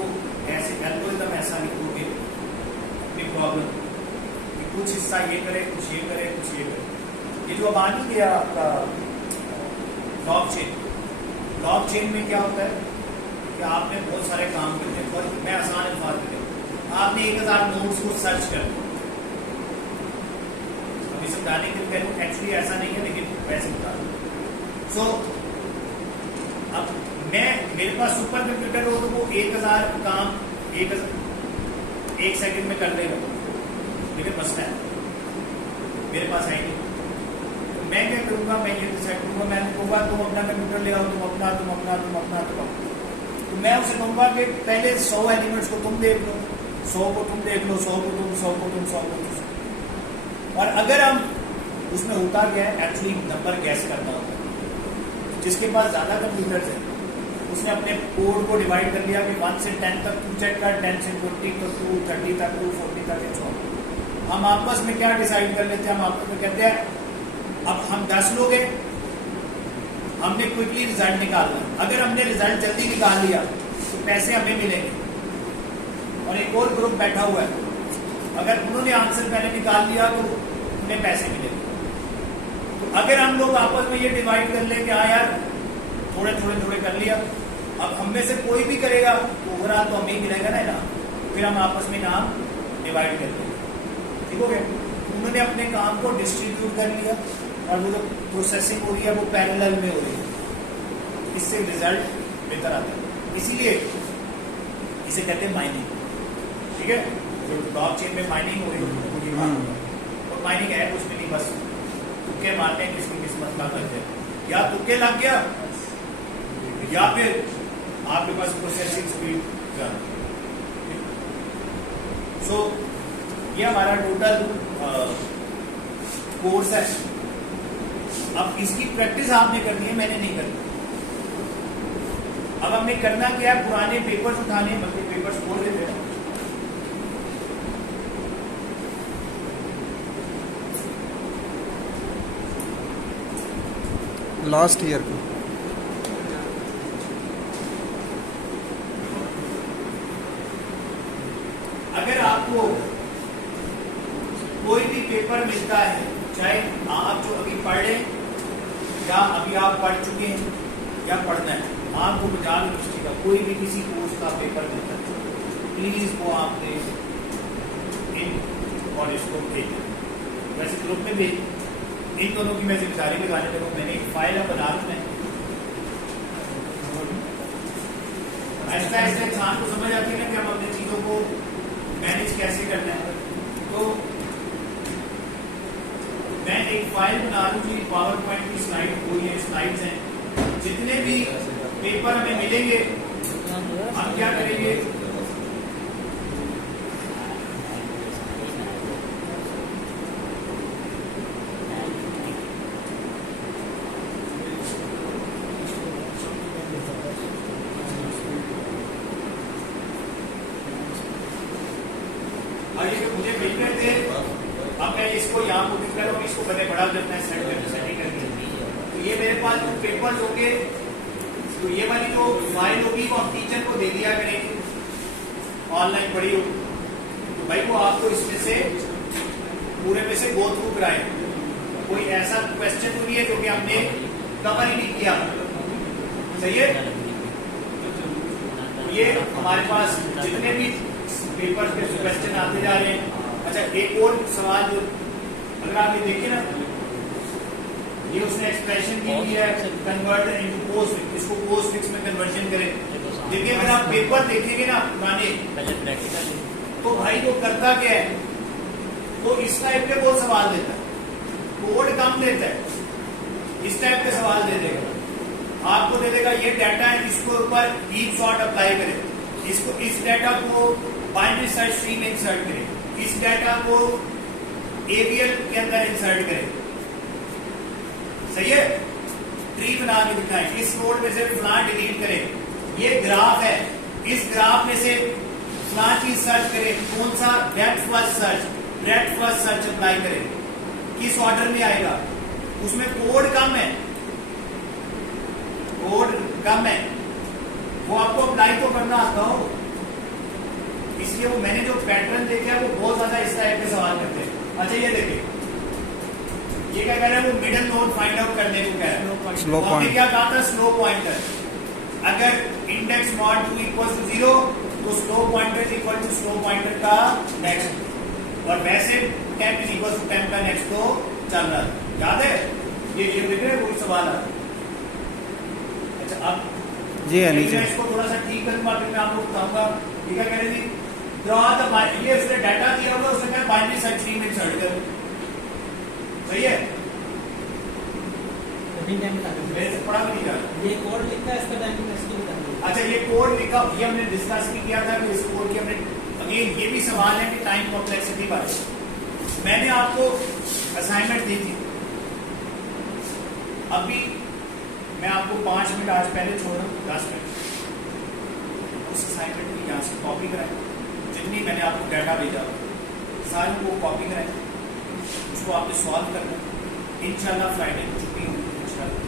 ऐसे एल्गोरिथम ऐसा लिखोगे अपनी प्रॉब्लम कि कुछ हिस्सा ये करे, कुछ ये करे, कुछ ये करे। ये जो अब आ नहीं गया आपका ब्लॉकचेन में क्या होता है कि आपने बहुत सारे काम करते हैं, और मैं आसान अल्फाज में कहूं, आपने 1000 नोट्स को सर्च कर लिया। अभी समझाने के लिए कहूँ, एक्चुअली ऐसा नहीं है लेकिन वैसे बता दूं। सो अब मेरे पास सुपर कंप्यूटर हो तो वो 1000 काम एक सेकंड में कर देगा, लेकिन मसला है मेरे पास है नहीं। मैं क्या करूंगा, मैं ये डिसाइड करूंगा, मैं कहूँगा तुम अपना कंप्यूटर ले आओ, तुम अपना। तो मैं उसे कहूँगा कि पहले 100 एलिमेंट्स को तुम देख लो, 100 को तुम देख लो, 100 को तुम, 100 को तुम, 100 को तुम। और अगर हम उसमें होता क्या है, एक्चुअली नंबर गैस करना होता है। जिसके पास ज्यादा कंप्यूटर है उसने अपने कोड को डिवाइड कर लिया कि 1 से 10 तक तू चेक कर, 10 से 20 तक तू, 30 तक तू, 40 तक तू। हम आपस में क्या डिसाइड कर लेते हैं, हम आपस में कहते हैं अब हम 10 लोग हैं, हमने क्विकली रिजल्ट निकालना। अगर हमने रिजल्ट जल्दी निकाल लिया तो पैसे हमें मिलेंगे, और एक और ग्रुप बैठा हुआ है, अगर उन्होंने आंसर पहले निकाल लिया तो उन्हें पैसे मिलेंगे। तो अगर हम लोग आपस में ये डिवाइड कर लें कि हाँ यार थोड़े कर लिया, अब हम में से कोई भी करेगा तो ओवरऑल तो हमें ही मिलेगा ना इनाम, फिर हम आपस में इनाम डिवाइड कर लेंगे। ठीक हो गया? उन्होंने अपने काम को डिस्ट्रीब्यूट कर लिया और वो जो प्रोसेसिंग हो रही है वो पैरेलल में हो रही है, इससे रिजल्ट बेहतर आता है। इसीलिए इसे कहते हैं माइनिंग। ठीक है? जो ब्लॉकचेन में माइनिंग हो रही है, और माइनिंग है कुछ भी नहीं, बस तुक्के मारने की इसकी किस्मत का करते हैं, या तुक्के लग गया या फिर आपके पास प्रोसेसिंग स्पीड ज्यादा। सो ये हमारा टोटल कोर्स है। अब इसकी प्रैक्टिस आपने करनी है, मैंने नहीं करनी। अब हमने करना क्या है, पुराने पेपर्स उठाने, बल्कि पेपर्स खोल देते हैं। लास्ट ईयर का अगर आपको कोई भी पेपर मिलता है, चाहे आप जो अभी पढ़ रहे या अभी आप पढ़ चुके हैं या पढ़ना है, आपको पंजाब यूनिवर्सिटी का कोई भी किसी कोर्स का पेपर मिलता है, प्लीज वो आपने इन और इसको भेज दें। वैसे ग्रुप में भी इन दोनों की मैं जिम्मेदारी लगाने लगा। मैंने एक फाइल अब बना दी। ऐसा ऐसा इंसान को समझ आती है ना कि हम अपनी चीजों को मैनेज कैसे करना है। तो मैं एक फाइल बना लूँ जी, पावर पॉइंट की स्लाइड हुई है, स्लाइड्स हैं। जितने भी पेपर हमें मिलेंगे हम क्या करेंगे, और ये मुझे मिल गए थे। अब मैं इसको यहाँ को क्लिक करूँ, इसको मैंने बड़ा करना है, सेटिंग करनी है। तो ये मेरे पास जो पेपर्स होंगे, तो ये वाली जो फाइल होगी वो हम टीचर को दे दिया करेंगे, ऑनलाइन पढ़ी होगी। तो भाई वो आपको इसमें से पूरे में से गो थ्रू कराए। कोई ऐसा क्वेश्चन तो नहीं है जो कि हमने कवर ही नहीं किया। सही है। तो ये हमारे पास जितने भी पेपर के क्वेश्चन आते जा रहे हैं। अच्छा, एक और सवाल जो अगर आप ये देखिए ना, ये उसने एक्सप्रेशन की है, कन्वर्ट इनटू पोस्ट फिक्स। इसको पोस्ट फिक्स में कन्वर्जन करें। देखिए अगर आप पेपर देखेंगे ना पुराने, तो भाई वो करता क्या है, वो इस टाइप के वो सवाल देता है, कोड कम देता है, इस टाइप के सवाल दे देगा। आपको दे देगा ये डाटा है, इसको ऊपर हीप सॉर्ट अप्लाई करें, इसको इस डाटा को बाइनरी सर्च ट्री में इंसर्ट करें, इस डाटा को एवीएल के अंदर इंसर्ट करें। सही है। ट्री बना के दिखाएं, इस नोड में से फलां डिलीट करें। ये ग्राफ है, इस ग्राफ में से फलां चीज सर्च करें। कौन सा? Depth first search, breadth first search apply करें। किस ऑर्डर में आएगा? उसमें कोड कम है, कोड कम है, वो आपको अप्लाई तो करना आता हो। इसलिए वो मैंने जो पैटर्न देखा है वो बहुत ज्यादा इस टाइप के सवाल करते हैं। अच्छा ये देखिए, ये क्या कह रहा है, वो मिडल नोड फाइंड आउट करने को कह रहा है। स्लो हमने पॉइंट क्या कहा था? Slow pointer. अगर इंडेक्स मॉड 2 इक्वल टू 0 तो slow pointer equal to slow pointer का नेक्स्ट, और वैसे temp is equal to temp का नेक्स्ट तो चल रहा है। याद है? ये देख रहे हैं, कोई सवाल है? अच्छा अब जी है मैं नीचे। इसको थोड़ा सा ठीक करूंगा, फिर मैं आपको बताऊंगा। ये क्या कह रहे थे, ये उसने डाटा दिया होगा, उसने कहा बाइनरी सर्च ट्री में इंसर्ट करो। सही है। मेरे से पढ़ा भी नहीं जा रहा। ये कोड लिखा है, इसका टाइमिंग इसकी बता दो। अच्छा ये कोड लिखा, ये हमने डिस्कस भी किया था कि इस कोड की हमने अगेन ये भी सवाल है कि टाइम कॉम्प्लेक्सिटी पर मैंने आपको असाइनमेंट दी थी। अभी मैं आपको 5 मिनट आज पहले छोड़ रहा हूँ, 10 मिनट उस असाइनमेंट की यहाँ से कॉपी कराएं। जितनी मैंने आपको डाटा भेजा सारी को कॉपी कराएं, उसको आपने सॉल्व करना। इंशाल्लाह फ्राइडे को छुट्टी होगी इंशाल्लाह।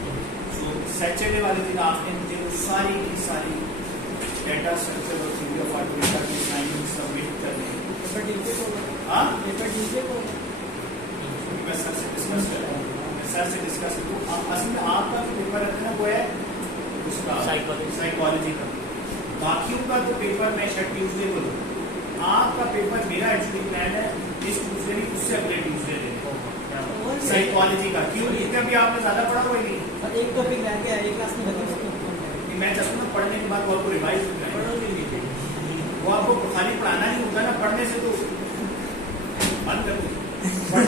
सो सैटरडे वाले दिन आपने मुझे वो सारी की सारी डाटा स्ट्रक्चर और थ्योरी ऑफ ऑटोमेटा की असाइनमेंट सबमिट करनी है। पेपर डीजे को, हाँ पेपर डीजे को मैं सर से डिस्कस कर रहा हूँ। मैं सर से डिस्कस तो असल में आपका जो पेपर है ना वो है उसका साइकोलॉजी का। बाकियों का जो पेपर मैं शायद ट्यूजडे को लूँ। आपका पेपर मेरा एक्चुअली प्लान है इस ट्यूजडे नहीं, उससे अगले ट्यूजडे दें साइकोलॉजी का। क्यों? इसका भी आपने ज्यादा पढ़ा हुआ ही नहीं। और एक टॉपिक लेके आए क्लास में बता सकते मैं चाहता हूँ पढ़ने के बाद वो आपको रिवाइज वो आपको खाली पढ़ाना नहीं होता ना, पढ़ने से तो बंद कर दो।